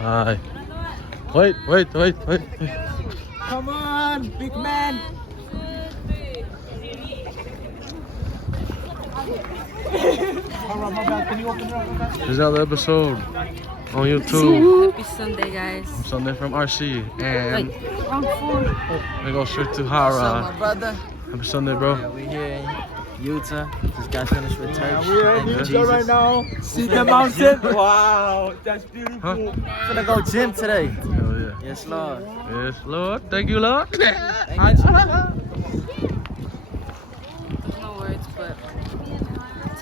Hi. Wait. Come on, big man. Alright, my bad. Can you open it up? This is another episode on YouTube. Happy Sunday, guys. Sunday from RC. And Wait, we go straight to What's up, Hara. my brother? Happy Sunday, bro. We here in Utah. Just got finished with church. we're in Thank Utah right now. See the mountain? Wow, that's beautiful. Huh? Gonna go gym today. Hell yeah. Yes, Lord. Yes, Lord. Thank you, Lord. Thank you. no words, but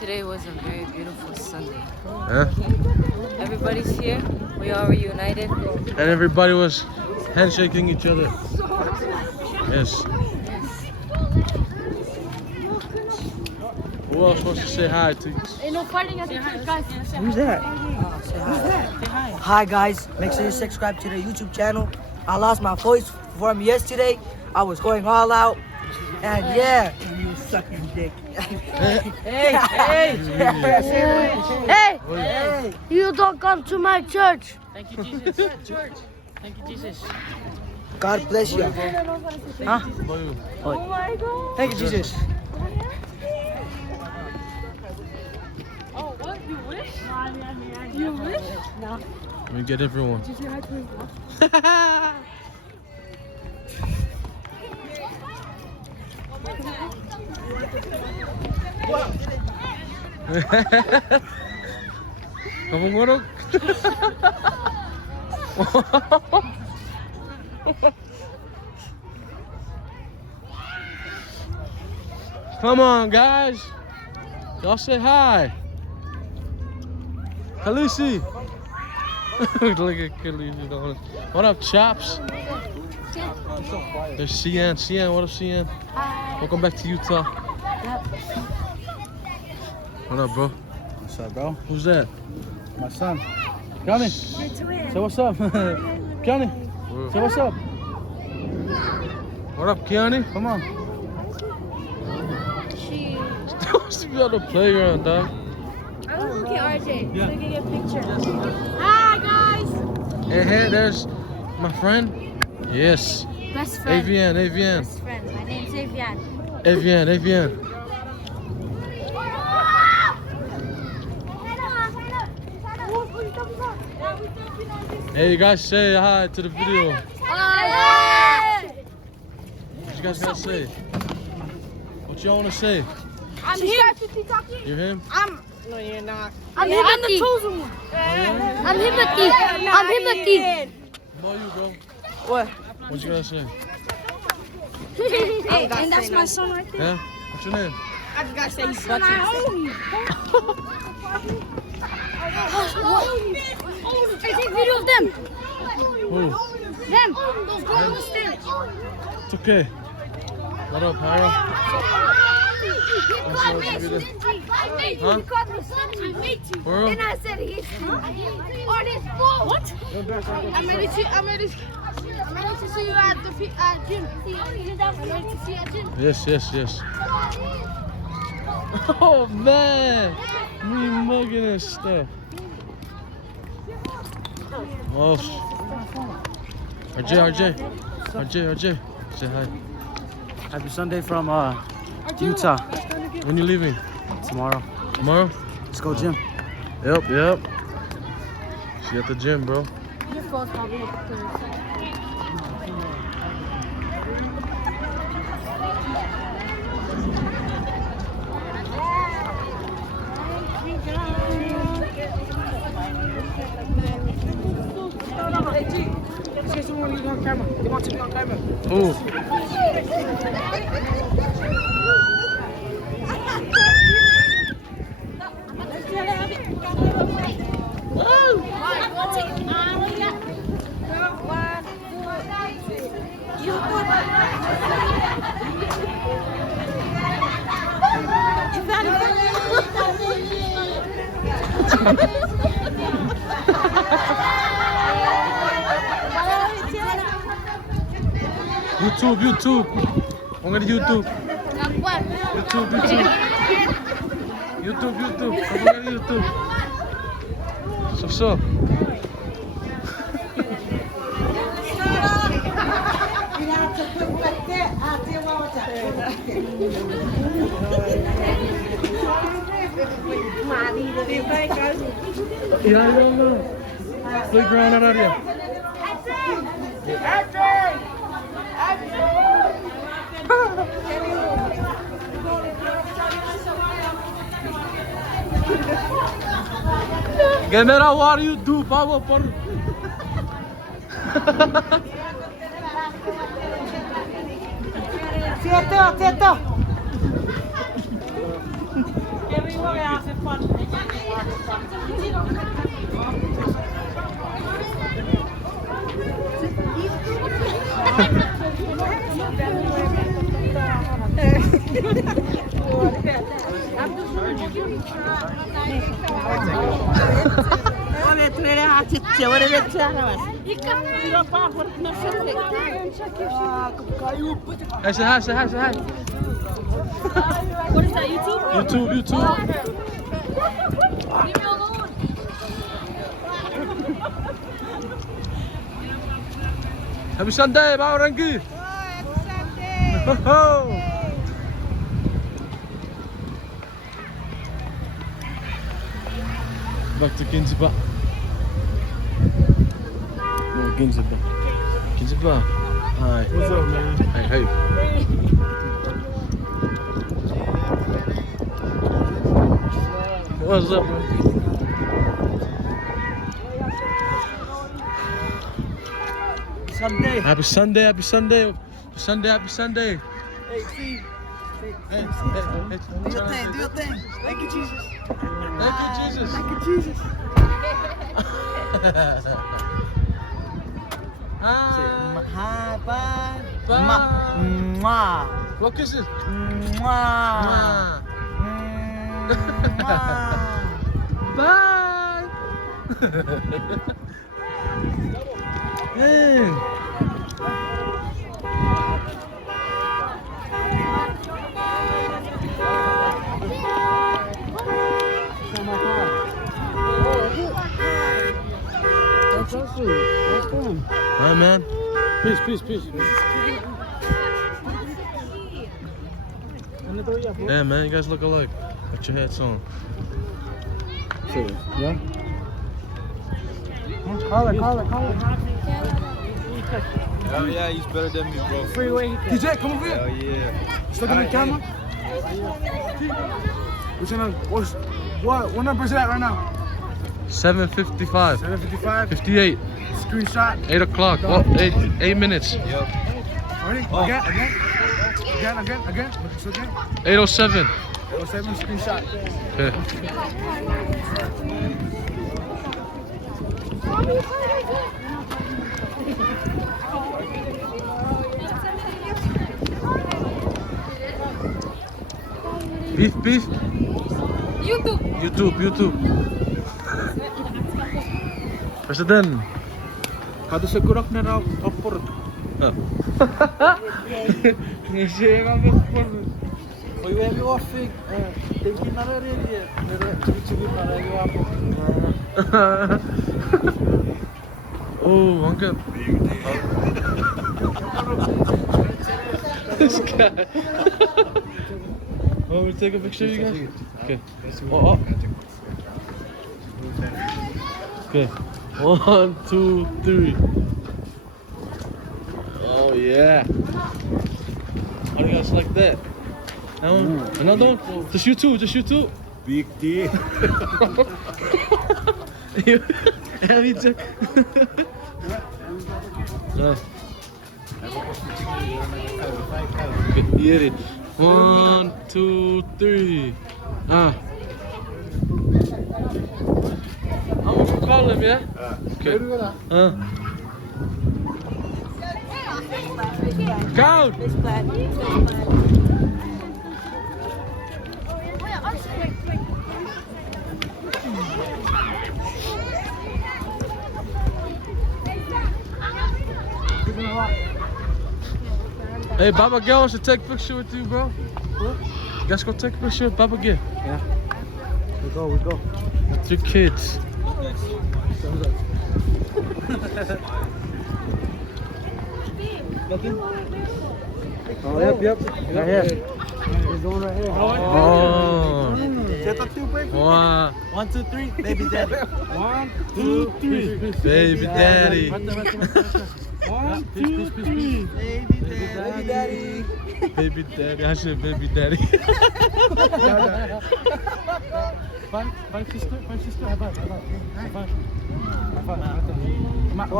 today was a very beautiful Sunday. Huh? Everybody's here. We all reunited. And everybody was handshaking each other. Yes. Who else wants to say hi to you? Who's that? Hi guys, make sure you subscribe to the YouTube channel. I lost my voice from yesterday. I was going all out. And yeah. You sucking dick. Hey! You don't come to my church. Thank you, Jesus. Church. Thank you, Jesus. God bless you. Huh? Oh my God. Thank you, Jesus. Oh, what? You wish? You wish? No. Let me get everyone. Kamu ngorok? Come on, guys. Y'all say hi. Khaleesi. Look at Khaleesi. What up, Chops? There's Cian. Cian, what up, Cian? Welcome back to Utah. What up, bro? What's up, bro? Who's that? My son. Johnny. Say what's up. Johnny. Say what's up. What up, Keone? Come on. Still on the playground, dog. I'm looking at RJ. Yeah. So we can get a picture. Hi, guys. Hey, there's my friend. Yes. Best friend. Avian. Best friend. My name's Avian. Avian. Hey, you guys say hi to the video. Hi. What you guys gotta say? What y'all wanna say? I'm him. You're him? No, you're not. I'm him. I'm the chosen one. I'm Himothy. I'm Himothy. How about you, bro? What? What you gotta say? Hey, and that's my son right there. Yeah? What's your name? I just gotta say he's Son, I own you. Hey, take video of them. Who? Them. Those girls on the stairs. It's okay. What up, Hara? He called me stingy. Huh? He called me stingy. I made you. For real? And I said he's stingy. On his phone. What? I'm ready to see you at the gym. I'm ready to see you at gym. Yes. Oh, man. Me mugging and stuff. Oh, RJ. Say hi. Happy Sunday from Utah. When you leaving? Tomorrow. Tomorrow? Let's go gym. Yep. She at the gym, bro. Your phone's probably Ooh. YouTube. I'm gonna YouTube. YouTube. I'm gonna YouTube. So. Yeah, I don't know. Playground area. Gemera, what do you do, Pablo? Cierto. Everywhere else is fun. Hey, say hi. What is that, YouTube? YouTube. Happy Sunday, Bang Rangi. Back to Kinziba. No, Kinziba. Hi. What's up, man? Hey. What's up, man? Sunday. Happy Sunday. Hey, see. Hey. Do your thing. Thank you, Jesus. Thank you, Thank you, Jesus. Hi, bye. Bye. Mwah. What kisses? Mwah. Bye. Hey. Hi, man. Peace. Yeah, man, you guys look alike. Got your hats on. Yeah? Call it. Hell yeah, he's better than me, bro. Freeway. DJ, come over here. Hell yeah. Just look at the camera. What number is that right now? 7:55. 7:55. 58. Screenshot. 8 o'clock. Oh, 8 minutes. Yep. Ready? Oh. Again. Look again. 8:07. 07 screenshot. Okay. Beef. YouTube. President. Kada sa kurak na raw kapur. Nisiya ka kapur. Oy, where you offing? Thinking na rin yan. Chigi na rin yung ako. Oh, uncle. This guy. Oh, we'll take a picture, you guys? Okay. Oh. Okay. 1, 2, 3. Oh, yeah. How do you guys like that? That one? Another one? Just you two. Big D. Yeah, me too. Get it. 1, 2, 3. I'm gonna call him, yeah? Okay. Count! Hey, Baba Gil wants to take a picture with you, bro. You guys go take a picture with Baba Gil. Yeah. We go. With your kids. Nothing? Oh, yep. Right here. There's the one right here. Oh. Set up 2, baby. Wow. 1, 2, 3, baby daddy. 1, 2, 3. Baby daddy. 1, 2, 3. Baby daddy. Baby daddy. I said baby daddy. Vai sister. High five. Mak.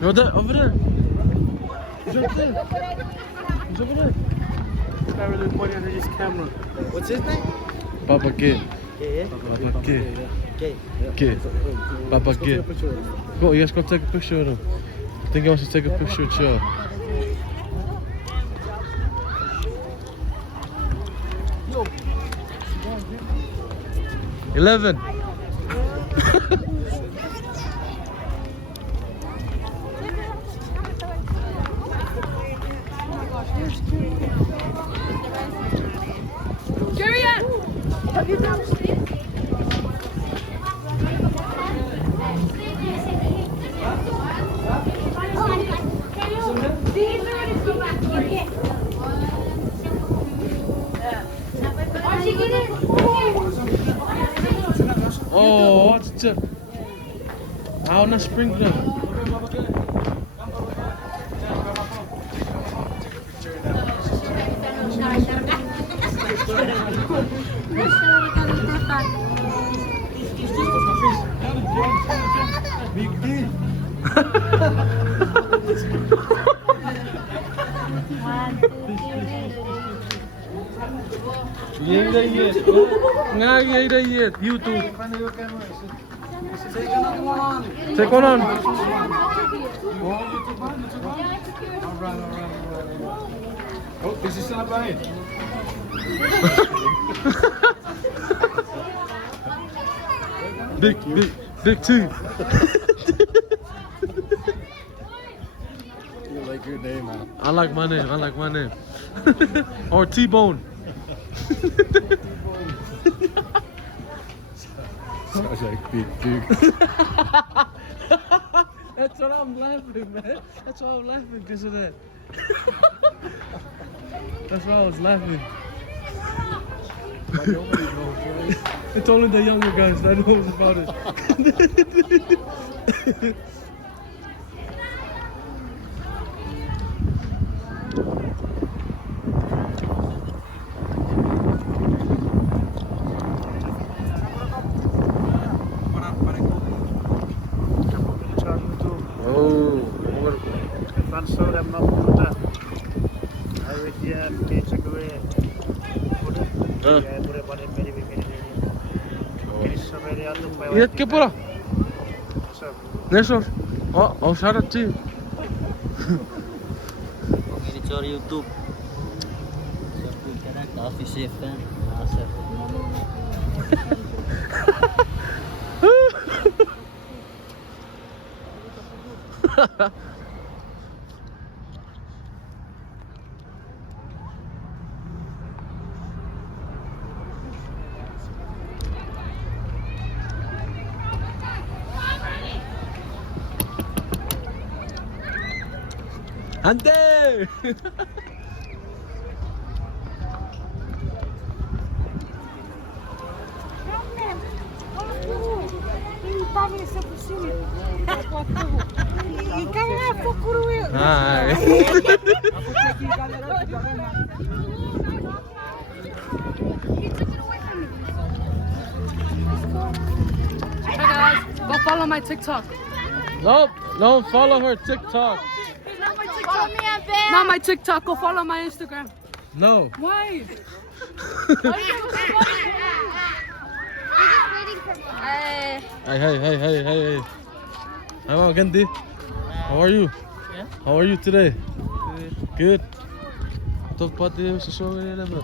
Yo, that over there. He's over there. He's over there. This guy really pointing at his camera. What's his name? Papa Kid. Yeah. Papa Kid. Okay. Kid. Papa Kid. Go, you guys go take a picture of him. I think he wants to take a picture with you. Yo. 11. Have you done this? Oh, 진짜. 아우 나 스프링클러. Big D. Yayında yet. Nga yayında yet. YouTube. Take one on. Oh, is he still not buying? Big T. You like your name, man. I like my name. Or T-Bone. Sounds like big. That's what I'm laughing, man. That's why I'm laughing because of that. That's why I was laughing. But nobody knows, right? It's only the younger guys that knows about it. Ingat ke pula? Nesor. Oh, shout out to you. It's on YouTube. Coffee safe fan. Ante! Hi. Hey guys, go follow my TikTok. Nope, don't follow her TikTok. Follow me on Bam. Not my TikTok, go follow my Instagram. No. Why? He's waiting for me. Hey. Hi, Mama Gandhi. How are you? Yeah. How are you today? Good. Top pati sa show nila ba?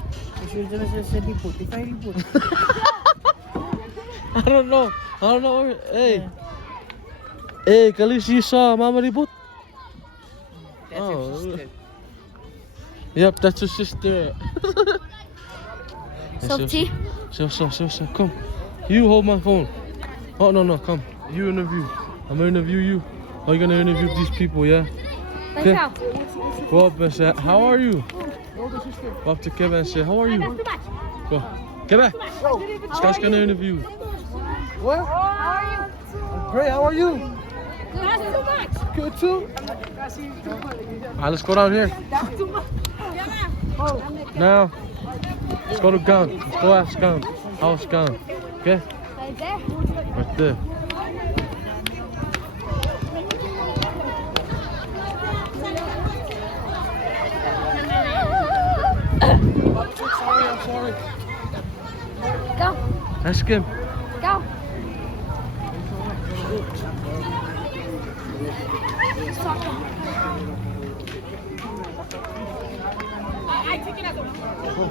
I don't know. Hey. Hey, Kalishi saw Mama Reboot? That's your sister. Yep, that's your sister. Sophie. Say what's up, say what's up. Come. You hold my phone. Oh, no, come. You interview. I'm gonna interview you. Oh, you're gonna interview these people, yeah? Okay. Go up and say, how are you? Go up to Kevin and say, how are you? Go. Kevin. This guy's gonna interview. What? Great, how are you? Good too. Alright, let's go down here. Now, let's go to Gun. Let's go ask Gun. How's Gun? Okay? Right there. I'm sorry. Go. Ask him. Go.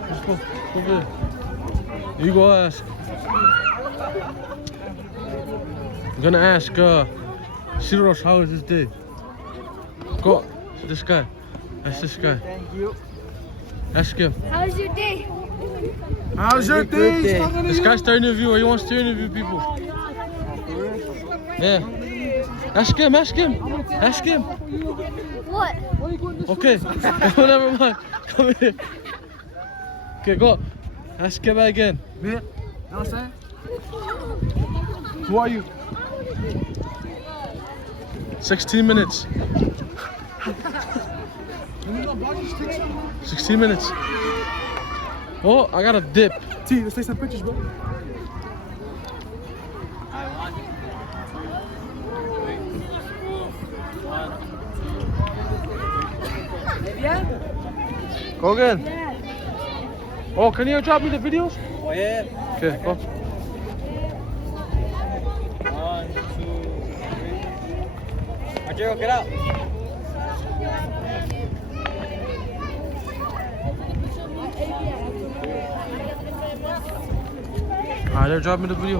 Let's go. Over there. You go ask. I'm gonna ask Shiros, how is his day? Go. This guy. That's this guy. Thank you. Ask him. How was your day? How's your day? This guy's the interviewer. He wants to interview people. Yeah. Ask him. Ask him. What? Okay. Never mind. Come here. Okay, go. Ask him again. Me? You know what I'm saying? Who are you? 16 minutes. 16 minutes. Oh, I got a dip. T, let's take some pictures, bro. Go again. Oh, can you drop me the videos? Oh yeah. Okay, go. 1, 2, 3. Arturo, get out. Alright, they're dropping the video.